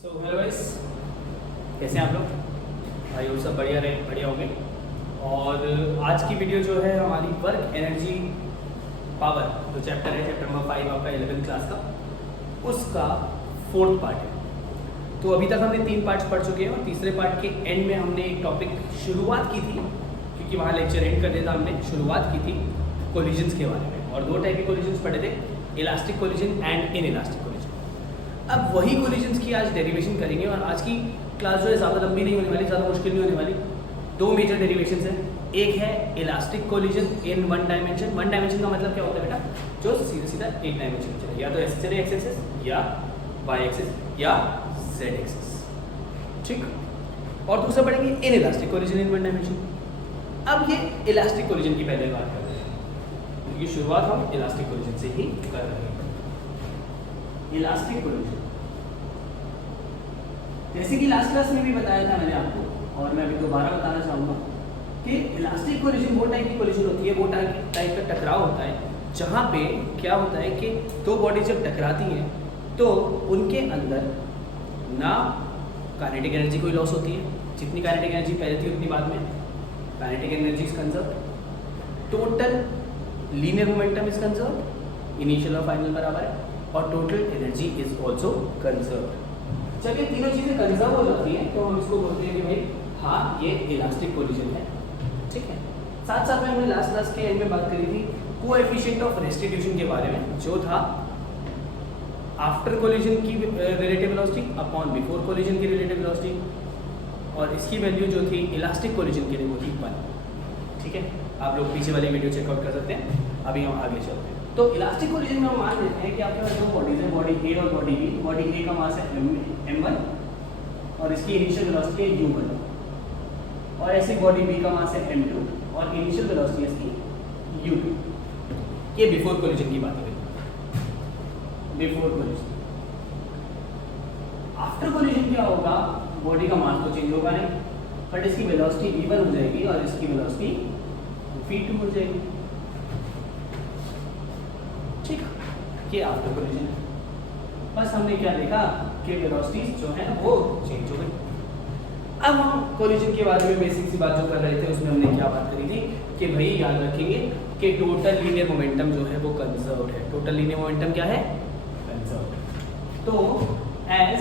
So hello guys, कैसे हैं आप लोग? आई होप सब बढ़िया होंगे। और आज की वीडियो जो है हमारी वर्क एनर्जी पावर जो चैप्टर है, चैप्टर नंबर 5 आपका 11th क्लास का, उसका 4th पार्ट है। तो अभी तक हमने 3 पार्ट्स पढ़ चुके हैं और तीसरे पार्ट के एंड में हमने एक टॉपिक शुरुआत की थी, क्योंकि वहाँ लेक्चर एंड कर देता हमने शुरुआत की थी कोलिजन्स के बारे में। और 2 टाइप के कोलिजन्स पढ़े थे, elastic collision and inelastic collision. अब वही कोलिजन्स की आज डेरिवेशन करेंगे और आज की क्लास जो है ज़्यादा लंबी नहीं होने वाली, ज़्यादा मुश्किल नहीं होने वाली। 2 मेजर डेरिवेशंस हैं। एक है इलास्टिक कोलिजन इन 1 डायमेंशन। 1 डायमेंशन का मतलब क्या होता है बेटा? जो सीधा एक डायमेंशन में चले, या तो ऐसे चले एक्स एक्सिस या वाई एक्सिस या जेड एक्सिस, ठीक। और दूसरा पढ़ेंगे in elastic collision in 1 dimension. अब ये इलास्टिक कोलिजन की पहले बात कर रहे हैं, क्योंकि शुरुआत हम इलास्टिक कोलिजन से ही कर रहे हैं। इलास्टिक कोलिजन जैसे कि लास्ट क्लास में भी बताया था मैंने आपको, और मैं अभी दोबारा बताना चाहूँगा कि इलास्टिक कोलिजन वो टाइप की कोलिजन होती है, वो टाइप का टकराव होता है जहाँ पे क्या होता है कि 2 बॉडी जब टकराती हैं तो उनके अंदर ना काइनेटिक एनर्जी कोई लॉस होती है, जितनी काइनेटिक एनर्जी पहले थी उतनी बाद में kinetic energy is conserve, total linear momentum is conserve, initial और फाइनल बराबर है, और total energy is also conserve. जब ये तीनों चीज़ें कंजर्व हो जाती हैं तो हम इसको बोलते हैं कि भाई हाँ ये इलास्टिक कोलिजन है, ठीक है। साथ साथ में हमने लास्ट क्लास के एंड में बात करी थी कोएफिशिएंट ऑफ रेस्टिट्यूशन के बारे में, जो था आफ्टर कोलिजन की relative velocity upon before collision की रिलेटिव वेलोसिटी, और इसकी वैल्यू जो थी इलास्टिक कोलिजन के लिए वो थी 1, ठीक है। आप लोग पीछे वाली वीडियो चेकआउट कर सकते हैं। अभी हम आगे चलते हैं। तो इलास्टिक कोलिजन में हम मान लेते हैं कि आपके पास 2 बॉडीज है, बॉडी ए और बॉडी बी। बॉडी ए का मास है m1 और इसकी इनिशियल वेलोसिटी है u1, और ऐसी बॉडी बी का मास है m2 और इनिशियल वेलोसिटी है इसकी u2। ये बिफोर कोलिजन की बात है, बिफोर कोलिजन। आफ्टर कोलिजन क्या होगा? बॉडी का मास तो चेंज होगा नहीं, बट इसकी वेलोसिटी v1 हो जाएगी और इसकी वेलोसिटी v2 हो जाएगी, ठीक। ये आफ्टर कोलिजन है। बस हमने क्या देखा कि वेलोसिटीज जो है वो चेंज हो गई। अब हम कोलिजन के बारे में बेसिक सी बात जो कर रहे थे उसमें हमने क्या बात करी थी कि भाई याद रखेंगे कि टोटल लीनियर मोमेंटम जो है वो कंजर्व्ड है। टोटल लीनियर मोमेंटम क्या है? कंजर्व्ड। तो as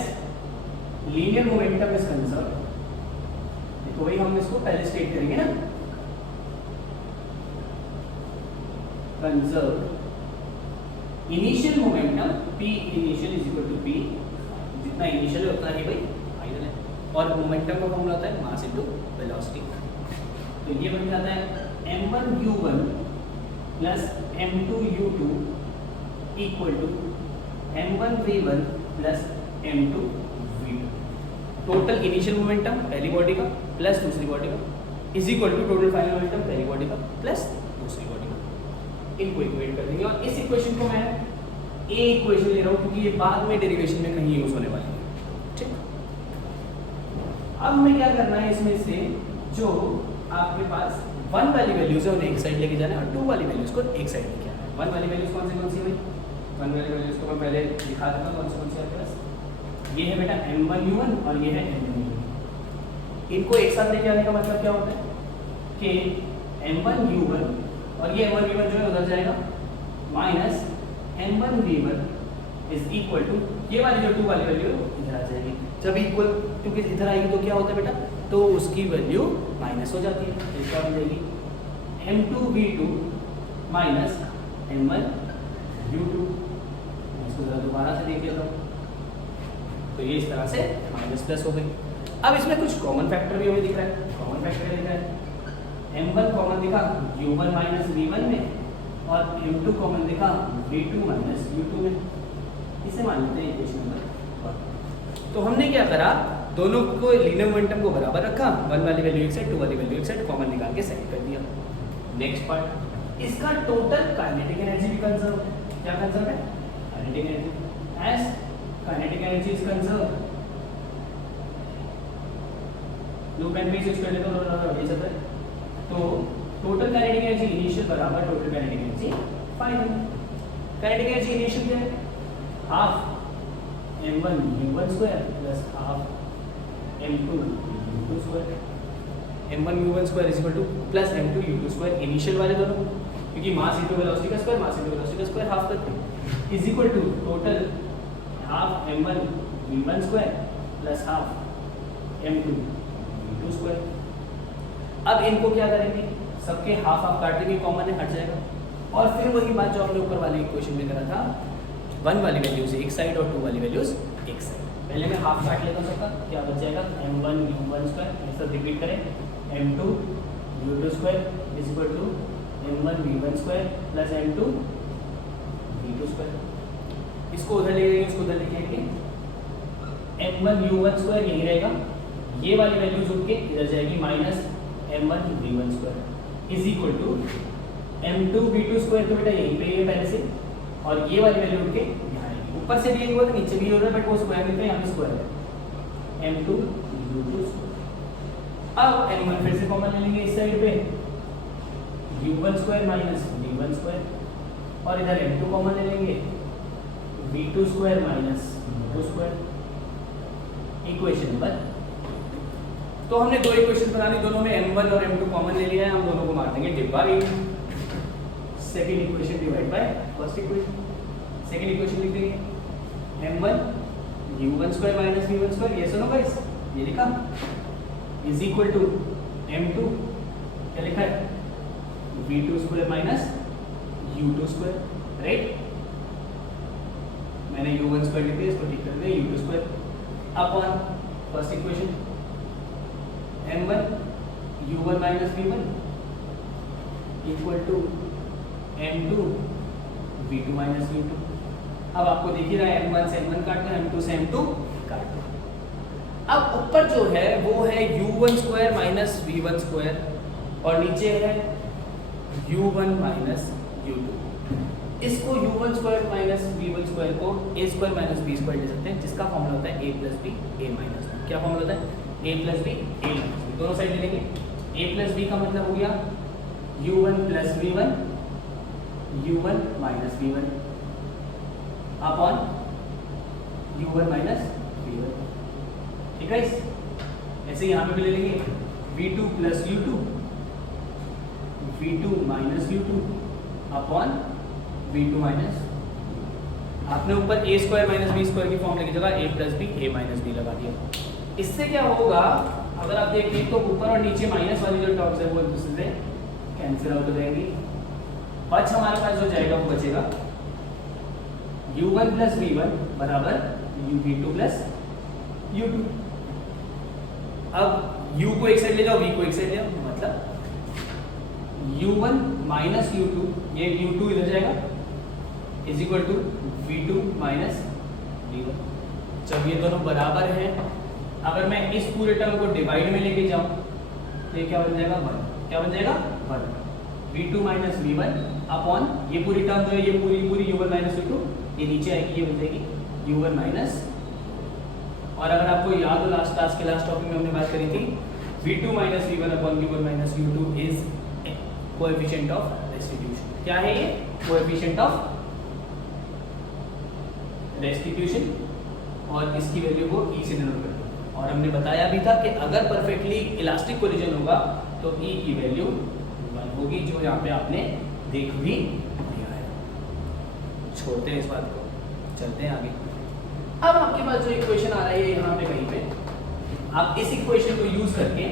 linear momentum is conserved, तो वही हम इसको पहले स्टेट करेंगे ना, conserved initial momentum P initial is equal to P, जितना इनिशियल है उतना ही भाई फाइनल है, और मोमेंटम का फॉर्मूला होता है मास इनटू वेलोसिटी। तो ये बन जाता है m1u1 plus m2u2 equal to m1v1 plus m2v2। Total initial momentum पहली बॉडी का प्लस दूसरी बॉडी का is equal to total final momentum पहली बॉडी का प्लस दूसरी बॉडी का। इनको इक्वेट कर देंगे, और इस इक्वेशन को मैं ए इक्वेशन ले रहा हूँ क्योंकि ये बाद में डेरिवेशन में कहीं यूज होने वाली है, ठीक। अब हमें क्या करना है, इसमें से जो आपके पास 1 वाली वैल्यूज है उन्हें एक साइड लेके जाना है और 2 वाली वैल्यूज को एक साइड लेके आना है। 1 वाली वैल्यूज कौन सी भाई? 1 वाली वैल्यूज को मैं पहले दिखा देता हूँ कौन सी आपके पास। ये है बेटा m1u1 और ये है m2u1। इनको एक साथ लेके आने का मतलब क्या होता है कि m1u1 और ये m1v1 जो है उधर जाएगा, minus m1v1 is equal to ये वाली जो 2 वाली वैल्यू इधर आ जाएगी। जब इक्वल टू के इधर आएगी तो क्या होता है बेटा? तो उसकी वैल्यू माइनस हो जाती है, तो क्या हो जाएगी m2v2 माइनस m1u2। इसको जरा दोबारा से देख लेता हूँ, तो ये इस तरह से माइनस प्लस हो गई। अब इसमें कुछ कॉमन फैक्टर भी हमें दिख रहा है। कॉमन फैक्टर दिख रहा है, m1 कॉमन दिखा u1 माइनस v1 में, और m2 कॉमन दिखा v2 माइनस u2 में। इसे मान लेते हैं इक्वेशन नंबर 1। तो हमने क्या करा, दोनों को लीनियर मोमेंटम को बराबर रखा, 1 वाली वैल्यू एक साइड 2 वाली वैल्यू एक साइड कॉमन निकाल के सेट कर दिया। नेक्स्ट पार्ट, इसका टोटल काइनेटिक एनर्जी भी कंजर्व है। क्या कंजर्व है? Kinetic energy. As kinetic energy is conserve, loop end पे स्विच कर लेते हो तो टोटल काइनेटिक एनर्जी इनिशियल बराबर total kinetic energy final. Kinetic energy initial क्या है? Half m1 u1 square plus half m2 u2 square. m1 u1 square is equal to plus m2 u2 square initial वाले दोनों, क्योंकि mass into velocity का square, mass into velocity का square half करते हैं, is equal to total half m1 v1 square plus half m2 v2 square. अब इनको क्या करेंगे, सबके हाफ हाफ काट देंगे, कॉमन है हट जाएगा, और फिर वही बात जो हमने ऊपर वाले इक्वेशन में करा था, 1 वाली वैल्यूज एक साइड और 2 वाली वैल्यूज एक साइड। पहले मैं हाफ काट लेता हूँ सबका, क्या बच जाएगा m1 u1 स्क्वायर, ऐसा रिपीट करें m2 u2 square is equal to m1 v1 square plus m2 v2 square. इसको उधर ले जाएंगे, इसको उधर लेके आएंगे, m1 u1 स्क्वायर यही रहेगा, ये वाली वैल्यू जुड़ के इधर जाएगी minus m1 v1 square is equal to m2 v2 square, तो बेटा यहीं पे है पहले से, और ये वाली वैल्यू उठ के यहाँ आएगी, ऊपर से भी यही हुआ था नीचे भी हो रहा है, बट वो स्क्वायर में तो यहाँ पे स्क्वायर है m2 u2 स्क्वायर। अब m1 फिर से कॉमन ले लेंगे इस साइड पे, u1 square minus v1 square, और इधर m2 कॉमन ले लेंगे, v2 square minus v2 square. Equation number, तो हमने दो इक्वेशन बनानी, दोनों में m1 और m2 कॉमन ले लिया है, हम दोनों को मार देंगे डिब्बा एक। Second equation divide by first equation, second equation लिख देंगे m1 u1 square minus v1 square, ये सुनो गाइस, ये लिखा इज इक्वल टू m2 क्या लिखा है v2 square minus u2 square, right. मैंने u1 स्क्वायर लिख दिया, इसको ठीक कर दिया u2 square upon first equation m1 u1 minus v1 equal to m2 v2 minus v2। अब आपको दिख ही रहा है m1 से m1 काट दो, m2 से m2 काट दो। अब ऊपर जो है वो है u1 square minus v1 square, और नीचे है u1 माइनस u2। इसको u1 square minus v1 square को a square minus b square ले सकते हैं, जिसका फॉर्मूला होता है a plus b a minus b। क्या फॉर्मूला होता है a plus b a minus b, दोनों साइड ले लेंगे। a प्लस b का मतलब हो गया u1 plus v1 u1 minus v1 upon u1 minus v1, ठीक है। ऐसे यहाँ पे भी ले लेंगे v2 plus u2 v2 minus u2 upon v2 minus. आपने ऊपर a square minus b square की फॉर्मूले की जगह a plus b a minus b लगा दिया। इससे क्या होगा, अगर आप देखिए तो ऊपर और नीचे माइनस वाली जो टर्म्स है वो एक दूसरे से कैंसिल आउट हो जाएंगी, बच हमारे पास जो जाएगा वो बचेगा u1 प्लस v1 बराबर v2 प्लस u2। अब u को एक साइड ले जाओ, v को एक साइड ले जाओ, मतलब u1 माइनस u2, ये u2 इधर जाएगा is equal to v2 minus v1। जब ये दोनों बराबर हैं, अगर मैं इस पूरे टर्म को डिवाइड में लेके जाऊं तो ये क्या बन जाएगा 1, क्या बन जाएगा 1 v2 माइनस v1 अपॉन ये पूरी टर्म जो है ये पूरी u1 माइनस u2, ये नीचे आएगी, ये बन जाएगी u1 माइनस। और अगर आपको याद हो लास्ट क्लास के लास्ट टॉपिक में हमने बात करी थी v2 minus v1 upon v1 minus u2 is coefficient of restitution. क्या है ये कोएफिशिएंट ऑफ रेस्टिट्यूशन, और इसकी वैल्यू को e से डिनोट कर दो। और हमने बताया भी था कि अगर परफेक्टली इलास्टिक कोलिजन होगा तो e की वैल्यू 1 होगी, जो यहाँ पे आपने देख भी लिया है। छोड़ते हैं इस बात को, चलते हैं आगे। अब आपके पास जो इक्वेशन आ रहा है यहाँ पे कहीं पे, आप इस इक्वेशन को यूज करके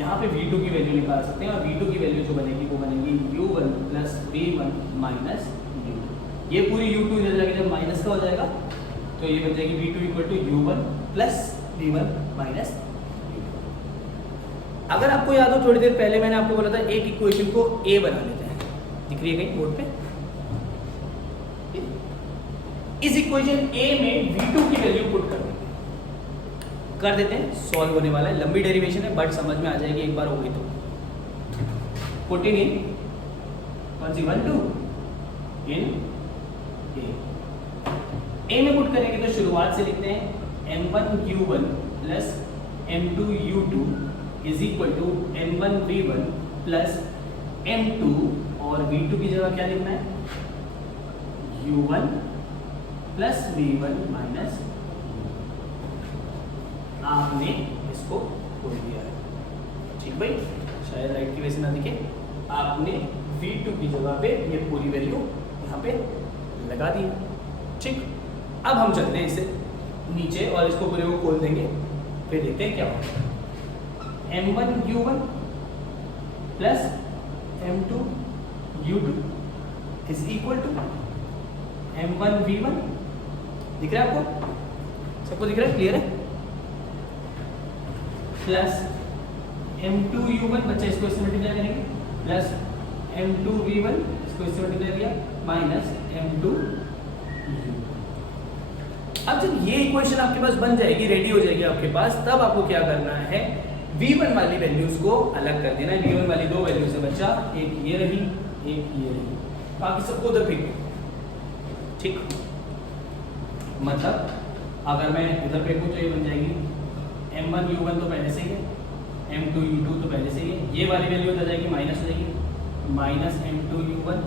यहाँ पे v2 की वैल्यू निकाल सकते हैं, और v2 की वैल्यू जो बनेगी वो बनेगी u1 plus v1 minus u2। ये पूरी u2 इधर जाके जब माइनस का हो जाएगा तो ये बन जाएगी v2 equal to u1 plus v1 minus u2। अगर आपको याद हो थोड़ी देर पहले मैंने आपको बोला था एक इक्वेशन को a बना लेते हैं, दिख रही है कहीं बोर्ड पे। इस इक्वेशन a में v2 की वैल्यू पुट कर देते हैं, सॉल्व होने वाला है। लंबी डेरिवेशन है बट समझ में आ जाएगी एक बार होगी तो। पुटिंग इन 1 2 इन a में पुट करेंगे तो शुरुआत से लिखते हैं m1 u1 plus m2 u2 is equal to m1 v1 plus m2, और v2 की जगह क्या लिखना है u1 प्लस V1 माइनस आपने इसको खोल दिया है। ठीक भाई, शायद राइट की वजह से ना दिखे, आपने V2 की जगह पे ये पूरी वैल्यू यहाँ पे लगा दी। ठीक, अब हम चलते हैं इसे नीचे और इसको पूरे को खोल देंगे, फिर देखते हैं क्या होगा। M1U1 plus M2U2 is equal to M1V1। दिख रहा है आपको? सबको दिख रहा है? क्लियर है? प्लस M2U1, बच्चे इसको इससे मल्टीप्लाई करेंगे, प्लस M2V1 इसको इससे मल्टीप्लाई किया, माइनस M2U। अब जब ये इक्वेशन आपके पास बन जाएगी, रेडी हो जाएगी आपके पास, तब आपको क्या करना है, V1 वाली वैल्यूज को अलग कर देना है। V1 वाली दो वैल्यू से बचा, एक ये रही, एक ये रही, बाकी सबको उधर फेंक दो। ठीक, मतलब अगर मैं इधर फेंकूं तो ये बन जाएगी M1U1 तो पहले से ही है, M2U2 तो पहले से ही है, ये वाली वैल्यू उधर जाएगी, माइनस हो जाएगी, माइनस M2U1,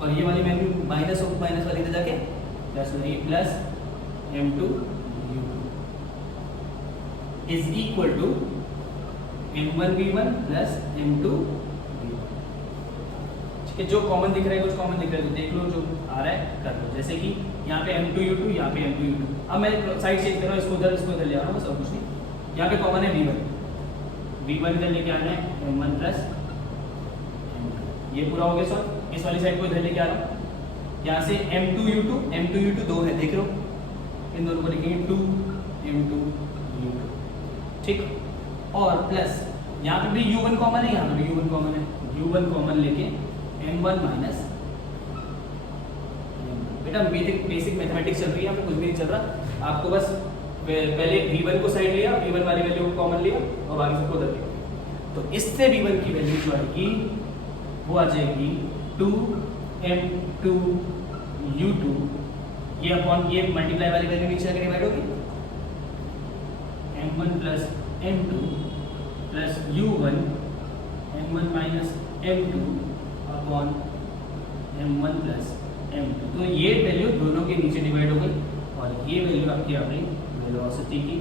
और ये वाली वैल्यू माइनस वाली इधर जाके प्लस हो जाएगी, plus M2U2 is equal to M1V1 plus M2V1। ठीक है, जो कॉमन दिख रहा है, कुछ कॉमन दिख रहा है तो देख लो, जो आ रहा है कर लो। जैसे कि यहाँ पे M2U2, यहाँ पे M2U2। अब मैं साइड चेंज कर रहा हूँ, इसको इधर ले आ रहा हूँ, बस और कुछ नहीं। यहाँ पे कॉमन है V1 इधर लेके आना है, M1 प्लस M2, ये पूरा हो गया सर। इस वाली साइड को इधर लेके आ रहा हूँ, यहाँ से M2U2 दो है, देख लो, इन दोनों को लिखेंगे 2M2U2। ठीक, और प्लस यहाँ पे भी U1 कॉमन है, यहाँ पे भी U1 कॉमन है, U1 कॉमन लेके M1 माइनस। बेटा बेसिक मैथमेटिक्स चल रही है, यहाँ पे कुछ भी नहीं चल रहा, आपको बस पहले V1 को साइड लिया, V1 वाली वैल्यू को कॉमन लिया और बाकी सबको उधर लिया। तो इससे V1 की वैल्यू जो आएगी वो आ जाएगी 2M2U2, ये अपॉन ये मल्टीप्लाई वाली वैल्यू नीचे आके डिवाइड होगी, M1 plus M2 plus U1 M1 minus M2 upon M1 plus M2। तो ये वैल्यू दोनों के नीचे डिवाइड हो गई, और ये वैल्यू आपकी आ गई वेलोसिटी की।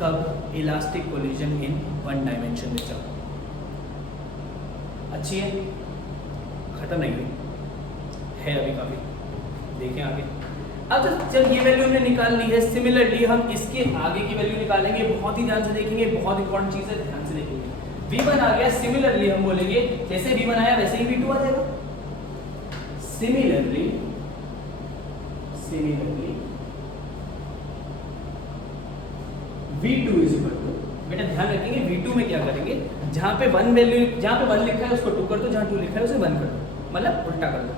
कब? Elastic collision in one dimension में। चलो अच्छी है, खत्म नहीं हुई है अभी काफ़ी, देखें आगे। अब जब ये वैल्यू हमने निकाल ली है, सिमिलरली हम इसके आगे की वैल्यू निकालेंगे, बहुत ही ध्यान से देखेंगे, बहुत इंपॉर्टेंट चीज़ है, ध्यान से देखेंगे। V1 आ गया, सिमिलरली हम बोलेंगे जैसे V1 आया वैसे ही V2 आ जाएगा। Similarly V2 is equal to, बेटा ध्यान रखेंगे V2 में क्या करेंगे, जहाँ पे 1 वैल्यू, जहाँ पे 1 लिखा है उसको 2 कर दो, जहाँ 2 लिखा है उसे 1 कर दो, मतलब उल्टा कर दो,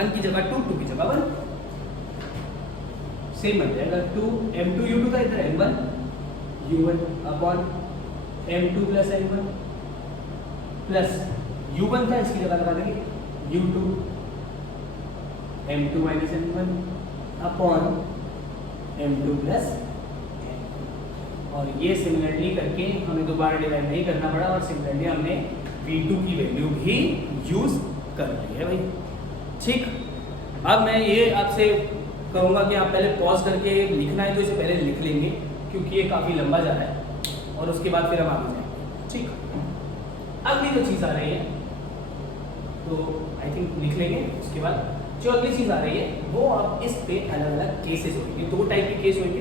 1 की जगह 2, 2 की जगह 1, सेम बन जाएगा। 2M2U2 का इधर M1U1 upon M2 plus M1 plus U1 था, इसकी जगह लगा देंगे U2 M2 minus M1 upon M2 plus, और ये सिमिलरली करके हमें दोबारा डिवाइड नहीं करना पड़ा, और सिमिलरली हमने V2 की वैल्यू भी यूज कर ली है भाई। ठीक, अब मैं ये आपसे करूँगा कि आप पहले पॉज करके लिखना है तो इसे पहले लिख लेंगे, क्योंकि ये काफ़ी लंबा जा रहा है, और उसके बाद फिर हम आगे जाएंगे। ठीक, अगली जो चीज़ आ रही है तो आई थिंक लिख लेंगे, उसके बाद जो अगली चीज़ आ रही है वो आप इस पे अलग अलग केसेस होंगे, 2 टाइप के केस होंगे।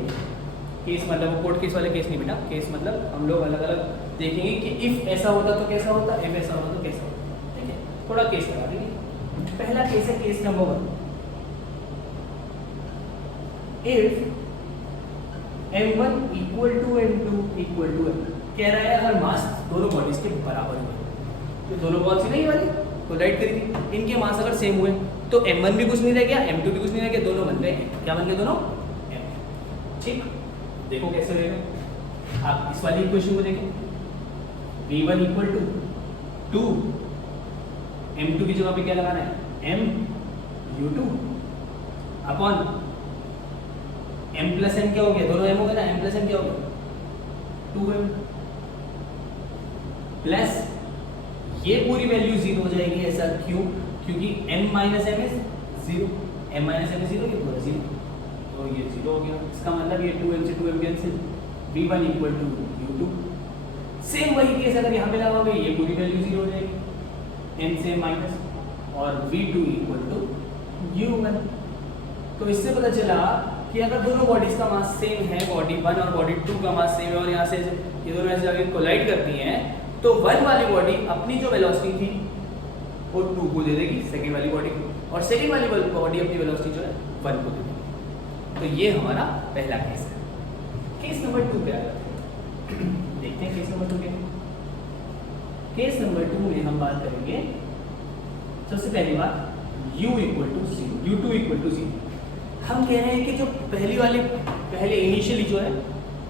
केस मतलब कोर्ट केस वाले केस नहीं बेटा, केस मतलब हम लोग अलग अलग देखेंगे कि इफ़ ऐसा होता तो कैसा होता, इफ ऐसा होता तो कैसा होता। ठीक है, थोड़ा केस लगा देंगे। पहला केस है case number 1, if M1 equal to M2 equal to M, कह रहा है अगर मास दोनों बॉडीज के बराबर हुए, तो दोनों बॉल्स ही नहीं वाली तो राइट करी थी, इनके मास अगर सेम हुए तो M1 भी कुछ नहीं रह गया, M2 भी कुछ नहीं रह गया, दोनों बन गए, क्या बन गए दोनों? M। ठीक, देखो कैसे रहेगा, आप इस वाली इक्वेशन को देखें, V1 इक्वल टू 2, M2 की जगह पे क्या लगाना है, MU2 upon M plus M क्या हो गया, दोनों M हो गए ना, M प्लस M क्या हो गया 2M, प्लस ये पूरी वैल्यू 0 हो जाएगी। ऐसा क्यों? क्योंकि M minus M is 0, m minus m zero, ये पूरा जीरो, तो ये जीरो हो गया। इसका मतलब ये 2m से 2m cancel, v1 equal to u2। Same वही केस अगर यहाँ पे लगाओगे, ये पूरी वैल्यू जीरो हो जाएगी, m से माइनस, और v2 इक्वल टू u1। तो इससे पता चला कि अगर दोनों बॉडीज का मास सेम है, बॉडी 1 और बॉडी 2 का मास सेम है, और यहाँ से ये दोनों ऐसे जाके कोलाइड करती हैं, तो 1 वाली बॉडी अपनी जो वेलोसिटी थी वो 2 को दे देगी सेकंड वाली बॉडी को, और सेकंड वाली बॉडी अपनी वेलोसिटी जो है 1 को दे देगी। तो ये हमारा पहला केस है। केस नंबर 2 क्या है, देखते हैं केस नंबर 2 क्या है। केस नंबर 2 में हम बात करेंगे सबसे पहली बात u equal to 0, u2 equal to 0। हम कह रहे हैं कि जो पहले इनिशियली जो है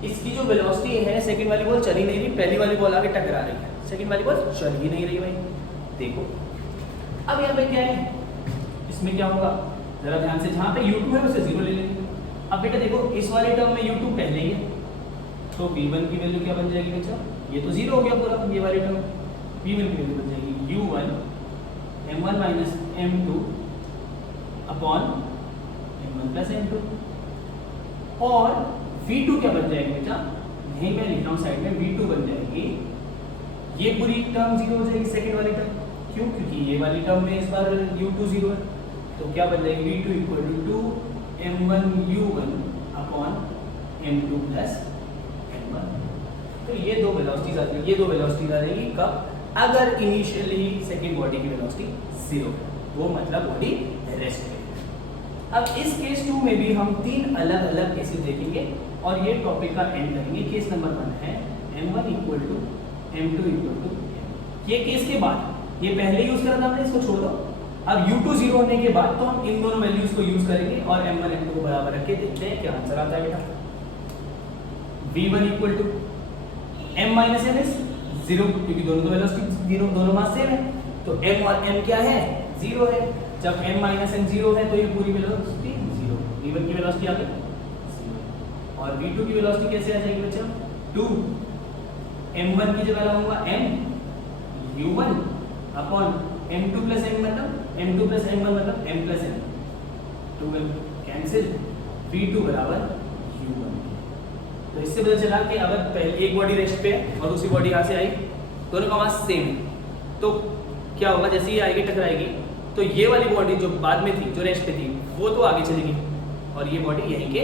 इसकी जो वेलोसिटी है, सेकंड वाली बॉल चल ही नहीं रही, पहली वाली बॉल आके टकरा रही है, सेकंड वाली बॉल चल ही नहीं रही भाई। देखो अब यहाँ पे क्या है, इसमें क्या होगा जरा ध्यान से, जहाँ पे u2 है उसे 0 ले लेंगे। अब बेटा देखो इस वाले टर्म में u2 पहले ही है, तो v1 की वैल्यू क्या बन जाएगी बच्चा, ये तो 0 हो गया पूरा, ये वाली टर्म v1 की वैल्यू बन जाएगी u1 m1 minus m2 upon m1 plus m2, और v2 क्या बन जाएगी बेटा, यहीं मैं लिख रहा हूँ साइड में, v2 बन जाएगी, ये पूरी टर्म 0 हो जाएगी सेकंड वाली टर्म, क्यों, क्योंकि ये वाली टर्म में इस बार u2 0 है, तो क्या बन जाएगी v2 equal to 2 m1 u1 upon m2 plus m1। तो ये दो वेलोसिटीज आती है, ये दो वेलोसिटीज आ जाएगी कब, अगर इनिशियली सेकंड बॉडी की वेलोसिटी 0 है, वो मतलब बॉडी रेस्ट है। अब इस केस 2 में भी हम 3 अलग अलग केसेस देखेंगे और ये टॉपिक का एंड करेंगे। केस नंबर 1 है m1 equal to m2 equal to m। ये केस के बाद ये पहले यूज करा था हमने, इसको छोड़ दो। अब u2 0 होने के बाद तो हम इन दोनों वैल्यूज को यूज करेंगे और m1 m2 को बराबर रख के देखते हैं क्या आंसर आता है बेटा। v1 equal to m minus m is 0, क्योंकि दोनों तो वेलोसिटी दोनों मास सेम है, तो m और m क्या है 0 है। जब m माइनस m 0 है तो ये पूरी वेलोसिटी 0, v1 की वेलोसिटी आ गई 0, और v2 की वेलोसिटी कैसे आ जाएगी बच्चा 2, m1 की जगह लगाऊंगा m u1 upon m2 plus m मतलब m2 प्लस m1 मतलब m plus m, 2m cancel, v2 बराबर u1। तो इससे पता चला कि अगर पहले एक बॉडी रेस्ट पे है और दूसरी बॉडी यहाँ से आई, दोनों का मास सेम है, तो क्या होगा, जैसे ये आएगी टकराएगी तो ये वाली बॉडी जो बाद में थी, जो रेस्ट पे थी, वो तो आगे चलेगी और ये बॉडी यहीं के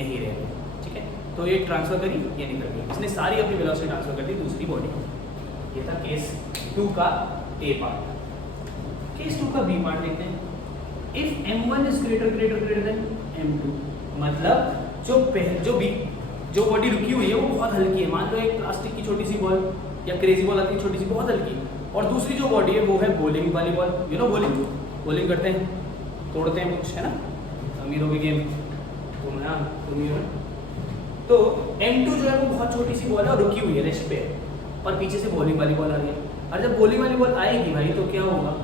यहीं रहेगी, ठीक है। तो ये ट्रांसफर करी, ये निकल गई, इसने सारी अपनी वेलोसिटी ट्रांसफर कर दी दूसरी बॉडी को। ये था केस 2 का ए पार्ट। केस 2 का बी पार्ट देखते हैं। If m1 is greater than m2, मतलब जो बॉडी रुकी हुई है वो बहुत हल्की है, मान लो एक प्लास्टिक की छोटी सी बॉल या क्रेजी बॉल आती है छोटी सी, बहुत हल्की, और दूसरी जो बॉडी है वो है बॉलिंग वाली बॉल, यू नो बॉलिंग करते हैं, तोड़ते हैं कुछ, है ना, अमीरों की गेम, तुम ना तुम हो। तो m2 जो है वो बहुत छोटी सी बॉल है और रुकी हुई है रेस्ट पे, और पीछे से बॉलिंग वाली बॉल आ रही है। और जब बॉलिंग वाली बॉल आएगी भाई तो क्या होगा,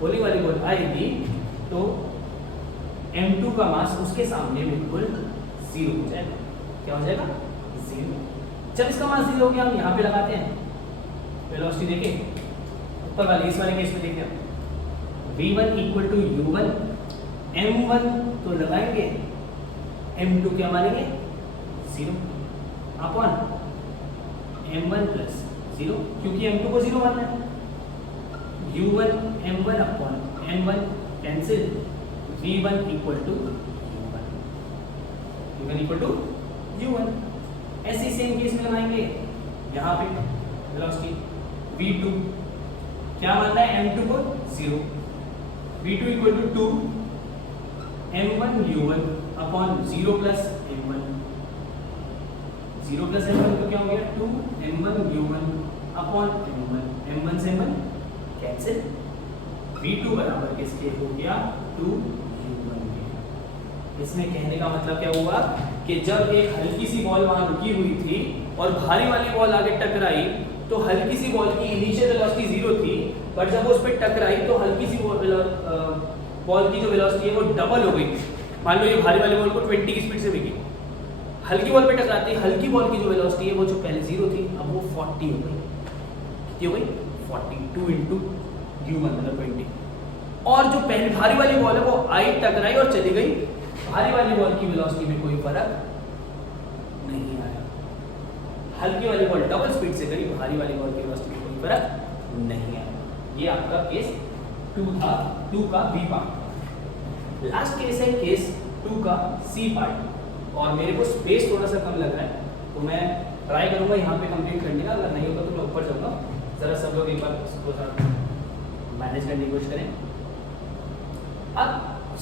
बॉलिंग वाली बॉल आएगी तो m2 का मास उसके सामने बिल्कुल 0 हो जाएगा। क्या हो जाएगा 0। जब इसका मास 0 हो गया, हम यहाँ पे लगाते हैं वेलोसिटी देके, ऊपर वाले इस वाले केस में देखते हैं v1 equal to u1 m1 तो लगाएंगे, m2 क्या मानेंगे 0 अपॉन m1 प्लस 0, क्योंकि m2 को 0 मानना है, u1 m1 upon m1 cancel, v1 equal to v1 equal to u1। ऐसे सेम केस में लगाएंगे यहाँ पे वेलोसिटी v2 क्या मानना है m2 को 0, v2 equal to 2 m1 u1 upon 0 plus m1, 0 plus m1 तो क्या हो गया 2 m1 u1 अपॉन m1 से m1 कैंसिल, v2 बराबर किसके हो गया 2 u1 के। इसमें कहने का मतलब क्या हुआ कि जब एक हल्की सी बॉल वहां रुकी हुई थी और भारी वाली बॉल आगे टकराई, तो हल्की सी बॉल की इनिशियल वेलोसिटी 0 थी, पर जब वो उस पर टकराई तो हल्की सी बॉल की जो वेलोसिटी है वो डबल हो गई। मान लो ये भारी वाली बॉल को 20 की स्पीड से फेंकी, हल्की बॉल पे टकराती, हल्की बॉल की जो वेलोसिटी है वो जो पहले 0 थी अब वो 40 हो गई। कितनी हो गई 40, 2 इंटू u1 मतलब 20, और जो पहले भारी वाली बॉल है वो आई, टकराई और चली गई, भारी वाली बॉल की वेलोसिटी में कोई फर्क नहीं आया। हल्की वाली बॉल डबल स्पीड से गई, भारी वाली बॉल की वेलोसिटी में कोई फर्क नहीं आया। ये आपका केस 2 था, 2 का बी पार्ट। लास्ट केस है केस 2 का सी पार्ट, और मेरे को स्पेस थोड़ा सा कम लग रहा है तो मैं ट्राई करूंगा यहाँ पे कंप्लीट करने का, अगर नहीं होगा तो मैं ऊपर जाऊंगा। जरा सब लोग एक बार उसको मैनेज करने की कोशिश करें। अब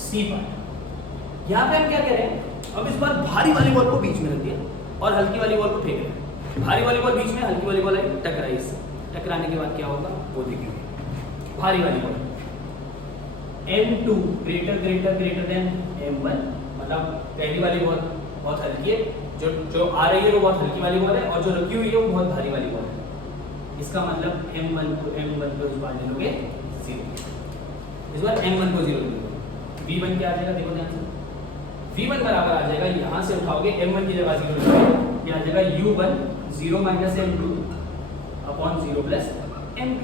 सी पार्ट, यहाँ पे हम क्या कह रहे हैं, अब इस बार भारी वाली बॉल को बीच में रख दिया और हल्की वाली बॉल को फेंक रहे हैं। भारी वाली बॉल बीच में, हल्की वाली बॉल आई, टकराई इससे, टकराने के बाद क्या होगा वो देखेंगे। भारी वाली ball M2 greater greater greater than M1, मतलब पहली वाली बॉल बहुत हल्की है, जो आ रही है वो बहुत हल्की वाली बॉल है, और जो रखी हुई है वो बहुत भारी वाली बॉल है। इसका मतलब M1 को इस बार ले लोगे 0, इस बार M1 को 0 ले लोगे। V1 क्या आ जाएगा, देखो ध्यान से, V1 बराबर आ जाएगा, यहाँ से उठाओगे M1 की जगह 0 लगाओगे, यहाँ आ जाएगा U1 0 minus M2 upon 0 plus M2,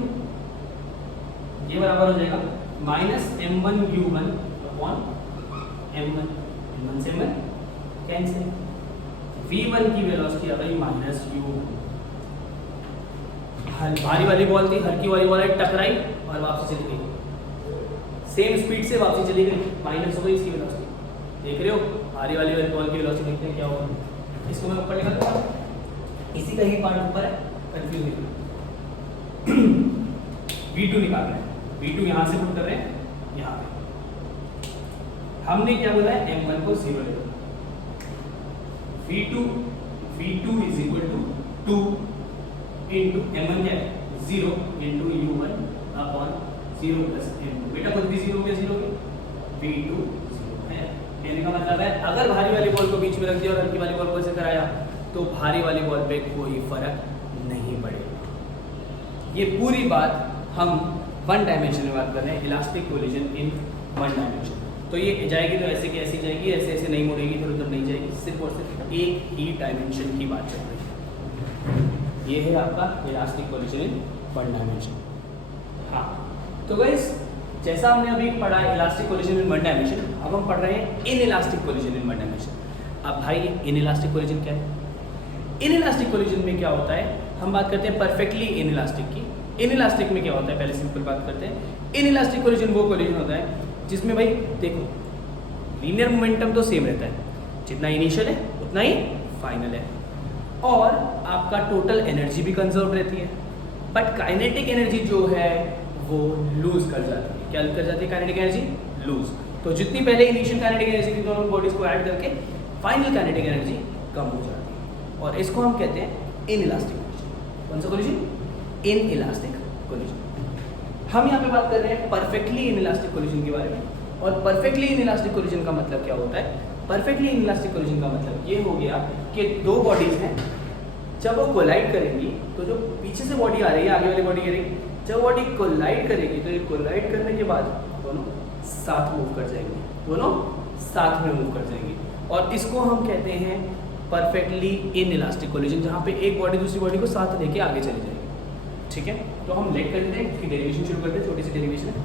ये बराबर हो जाएगा minus M1 U1 upon M1, M1 से M1 कैंसिल, V1 की वेलोसिटी आ गई माइनस U1। भारी वाली बॉल थी, हल्की वाली बॉल टकराई और वापसी चली गई, सेम स्पीड से वापसी चली गई, माइनस हो गई इसकी वेलोसिटी। देख रहे हो, भारी वाली बॉल की वेलोसिटी देखते हैं क्या होगा। इसको मैं ऊपर निकालता हूँ, इसी का ही पार्ट ऊपर है, कंफ्यूज नहीं। V2 निकाल रहे हैं, V2 यहाँ से पुट कर रहे हैं यहाँ पे। हमने क्या बोला है, M1 को 0 ले लो, V2 is equal to 2 into M1 क्या है 0 into U1 upon 0 plus M2। बेटा खुद भी 0 पे 0 पे V2 0 है। कहने का मतलब है अगर भारी वाली बॉल को बीच में रख दिया और हल्की वाली बॉल को ऐसे कराया तो भारी वाली बॉल पे कोई फर्क नहीं पड़ेगा। ये पूरी बात हम 1 डायमेंशन में बात कर रहे हैं, इलास्टिक कोलिजन इन 1 डायमेंशन। तो ये जाएगी तो ऐसे की ऐसी जाएगी, ऐसे ऐसे नहीं मुड़ेगी, इधर उधर नहीं जाएगी, सिर्फ और सिर्फ एक ही डायमेंशन की बात चल रही है। ये है आपका इलास्टिक कोलिजन इन 1 डायमेंशन। हाँ, तो गाइस जैसा हमने अभी पढ़ा है इलास्टिक कोलिजन इन 1 डायमेंशन, अब हम पढ़ रहे हैं in elastic collision in 1 dimension. अब भाई इन इलास्टिक कोलिजन क्या है? इन इलास्टिक कोलिजन में क्या होता है, हम बात करते हैं परफेक्टली इन इलास्टिक की। इन इलास्टिक में क्या होता है, पहले सिंपल बात करते हैं। इन इलास्टिक कोलिजन वो कोलिजन होता है जिसमें भाई देखो लीनियर मोमेंटम तो सेम रहता है, जितना इनिशियल है उतना ही फाइनल है, और आपका टोटल एनर्जी भी कंजर्व रहती है, बट काइनेटिक एनर्जी जो है वो लूज कर जाती है। क्या कर जाती है काइनेटिक एनर्जी? लूज। तो जितनी पहले इनिशियल काइनेटिक एनर्जी थी दोनों बॉडीज को ऐड करके फाइनल काइनेटिक एनर्जी कम हो जाती है, और इसको हम कहते हैं इन इलास्टिक कोलिजन। कौन सा कोलिजन? In elastic collision. हम यहाँ पे बात कर रहे हैं परफेक्टली इन इलास्टिक कोलिजन के बारे में, और परफेक्टली इन इलास्टिक कोलिजन का मतलब क्या होता है? परफेक्टली इन इलास्टिक कोलिजन का मतलब ये हो गया कि दो बॉडीज हैं, जब वो कोलाइड करेंगी तो जो पीछे से बॉडी आ रही है, आगे वाली बॉडी करेगी, जब बॉडी कोलाइड करेगी तो ये कोलाइड करने के बाद दोनों साथ मूव कर जाएंगे, दोनों साथ में मूव कर जाएंगे, और इसको हम कहते हैं परफेक्टली इन इलास्टिक कोलिजन, जहाँ पे एक बॉडी दूसरी बॉडी को साथ लेके आगे चली जाएगी। ठीक है, तो हम लेट करते हैं, इसकी डेरिवेशन शुरू करते हैं। छोटी सी डेरिवेशन है,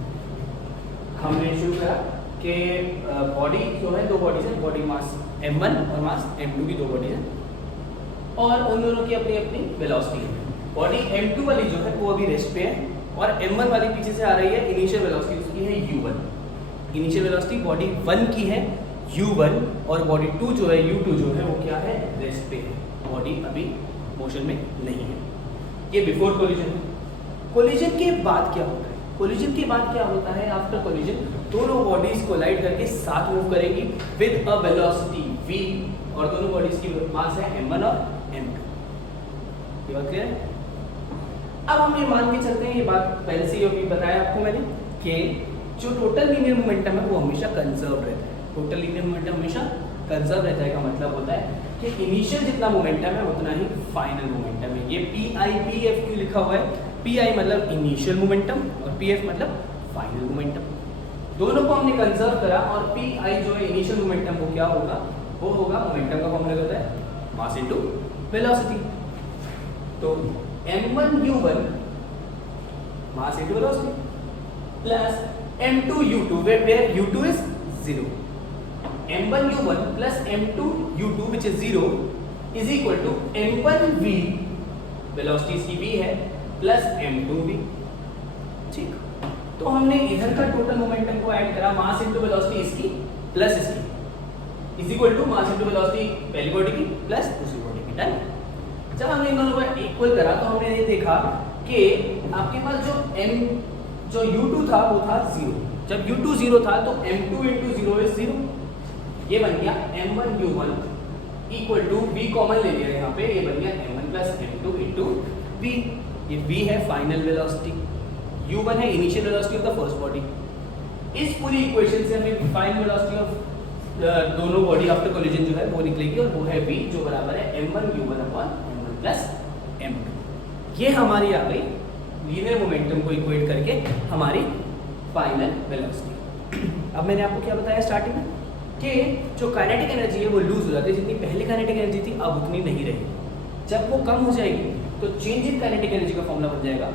हमने शुरू करा कि बॉडी जो है दो बॉडीज है, बॉडी मास m1 और मास m2 की दो बॉडीज है, और उन दोनों की अपनी अपनी वेलोसिटी है। बॉडी m2 वाली जो है वो अभी रेस्ट पे है, और m1 वाली पीछे से आ रही है, इनिशियल वेलोसिटी उसकी है u1। इनिशियल वेलोसिटी बॉडी 1 की है u1, और बॉडी 2 जो है u2 जो है वो क्या है, रेस्ट पे है, बॉडी अभी मोशन में नहीं है। ये बिफोर कोलिजन है। कोलिजन के बाद क्या होता है? कोलिजन के बाद क्या होता है? आफ्टर कोलिजन दोनों बॉडीज कोलाइड करके साथ मूव करेंगी विद अ वेलोसिटी v, और दोनों बॉडीज की मास है m1 और m2। ये बात क्लियर है? अब हम ये मान के चलते हैं, ये बात पहले से ही अभी बताया आपको मैंने, कि जो टोटल लीनियर मोमेंटम है वो हमेशा कंजर्व रहता है। टोटल लीनियर मोमेंटम हमेशा कंजर्व रहता है का मतलब होता है कि इनिशियल जितना मोमेंटम है उतना ही फाइनल मोमेंटम है। ये PI क्यों लिखा हुआ है? PI मतलब इनिशियल मोमेंटम और PF मतलब फाइनल मोमेंटम। दोनों को हमने कंजर्व करा, और PI जो है इनिशियल मोमेंटम वो क्या होगा? वो होगा मोमेंटम का फॉर्मूला होता है मास इनटू वेलोसिटी। तो m1 u1 mass into velocity plus m2u2 where u2 is 0. m1u1 plus m2u2 which is 0 is equal to m1v, velocity इसकी v है, प्लस m2v. ठीक, तो हमने इधर का टोटल मोमेंटम को ऐड करा, मास इनटू वेलोसिटी इसकी प्लस इसकी is equal to mass into velocity पहली बॉडी की प्लस दूसरी बॉडी की. डन. जब हमने इन दोनों को इक्वल करा तो हमने ये देखा कि आपके पास जो u2 था वो था 0. जब u2 0 था तो m2 into 0 is 0. ये बन गया m1u1 equal to v common ले लिया यहाँ पे, ये बन गया m1 plus m2 into v. ये v है फाइनल वेलोसिटी, u1 है initial velocity of the first body. इस पूरी इक्वेशन से हमें फाइनल वेलोसिटी ऑफ दोनों बॉडी आफ्टर कोलिजन जो है वो निकलेगी, और वो है v जो बराबर है m1u1 upon m1 plus m2. ये हमारी आ गई लीनियर मोमेंटम को इक्वेट करके हमारी फाइनल वेलोसिटी. अब मैंने आपको क्या बताया स्टार्टिंग में कि जो काइनेटिक एनर्जी है वो लूज हो जाती है, जितनी पहले काइनेटिक एनर्जी थी अब उतनी नहीं रहेगी. जब वो कम हो जाएगी तो चेंज इन काइनेटिक एनर्जी का फॉर्मूला बन जाएगा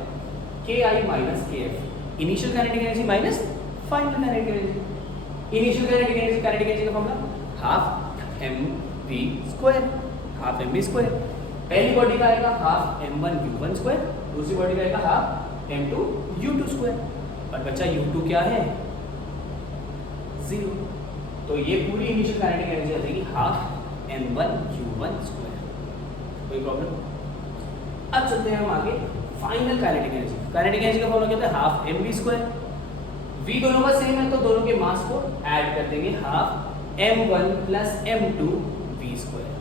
KI minus KF. Initial kinetic energy minus final kinetic energy. Initial kinetic energy का formula half mv square, half mv square. पहली बॉडी का आएगा हाफ m1u1 स्क्वायर, दूसरी बॉडी का आएगा हाफ m2u2 स्क्वायर. और बच्चा u2 क्या है? 0. तो ये पूरी इनिशियल काइनेटिक एनर्जी आ जाएगी हाफ m1u1 स्क्वायर. कोई प्रॉब्लम? अब चलते हैं हम आगे final kinetic energy. Kinetic energy का फॉर्मूला क्या है? Half mv square. v दोनों का सेम है तो दोनों के मास को ऐड कर देंगे, half m1 plus m2 v square.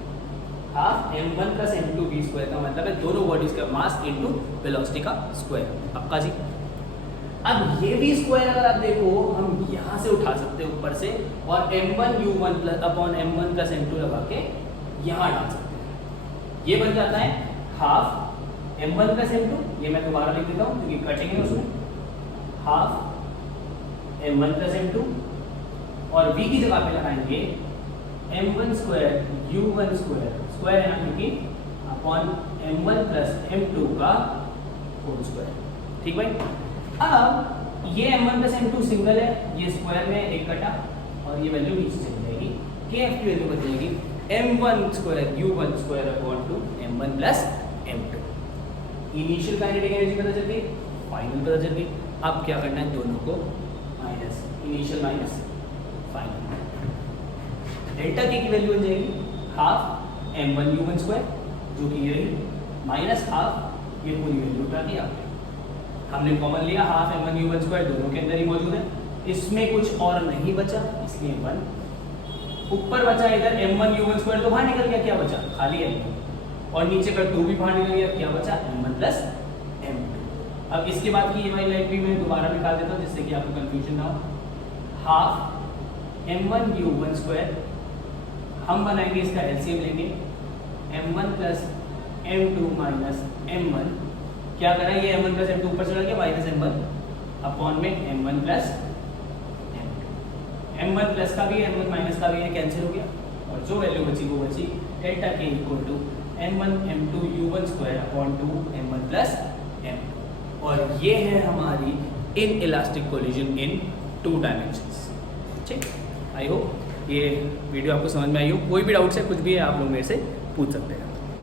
Half m1 plus m2 v square का मतलब है दोनों बॉडीज का मास इनटू वेलोसिटी का स्क्वायर. पक्का जी? अब ये v स्क्वायर अगर आप देखो हम यहाँ से उठा सकते हैं ऊपर से, और m1u1 plus upon m1 plus m2 लगा के यहाँ डाल सकते हैं. ये बन जाता है हाफ m1 प्लस m2. ये मैं दोबारा लिख देता हूँ क्योंकि कटेंगे उसमें. हाफ m1 प्लस m2 और v की जगह पे लगाएंगे m1 square u1 square, square है ना क्योंकि, अपॉन m1 प्लस m2 का होल स्क्वायर. ठीक भाई. अब ये m1 प्लस m2 सिंगल है, ये स्क्वायर में एक कटा और ये वैल्यू नीचे चली जाएगी. kf की वैल्यू बदलेगी m1 square u1 square upon two m1 plus m2. Initial kinetic energy पता चल गई, फाइनल पता चल गई. अब क्या करना है? दोनों को minus, initial minus final. Delta k की वैल्यू बन जाएगी हाफ m1u1 स्क्वायर जो कि ये रही, माइनस हाफ ये पूरी वैल्यू उठा दी आपने. हमने कॉमन लिया हाफ m1u1 स्क्वायर, दोनों के अंदर ही मौजूद है. इसमें कुछ और नहीं बचा इसलिए 1 ऊपर बचा. इधर m1u1 स्क्वायर तो बाहर निकल गया, क्या बचा? खाली m2. और नीचे का 2 भी बाहर निकल गया, क्या बचा? m1 plus m2. अब इसके बाद की ये वाली लाइन भी मैं दोबारा निकाल देता हूँ जिससे कि आपको कंफ्यूजन ना हो. हाफ m1u1 स्क्वायर, हम बनाएंगे इसका एलसीएम लेंगे m1 plus m2 minus m1. क्या करा? ये m1 प्लस m2 ऊपर चला गया, माइनस m1 अपॉन में m1 plus m2. m1 plus का भी है, m1 माइनस का भी है, कैंसिल हो गया. और जो वैल्यू बची वो बची delta k equal to m1 m2 u1 square upon 2 m1 plus m2. और ये है हमारी inelastic collision in 2 dimensions. ठीक, आई होप ये वीडियो आपको समझ में आई हो. कोई भी डाउट्स है कुछ भी है आप लोग मेरे से पूछ सकते हैं.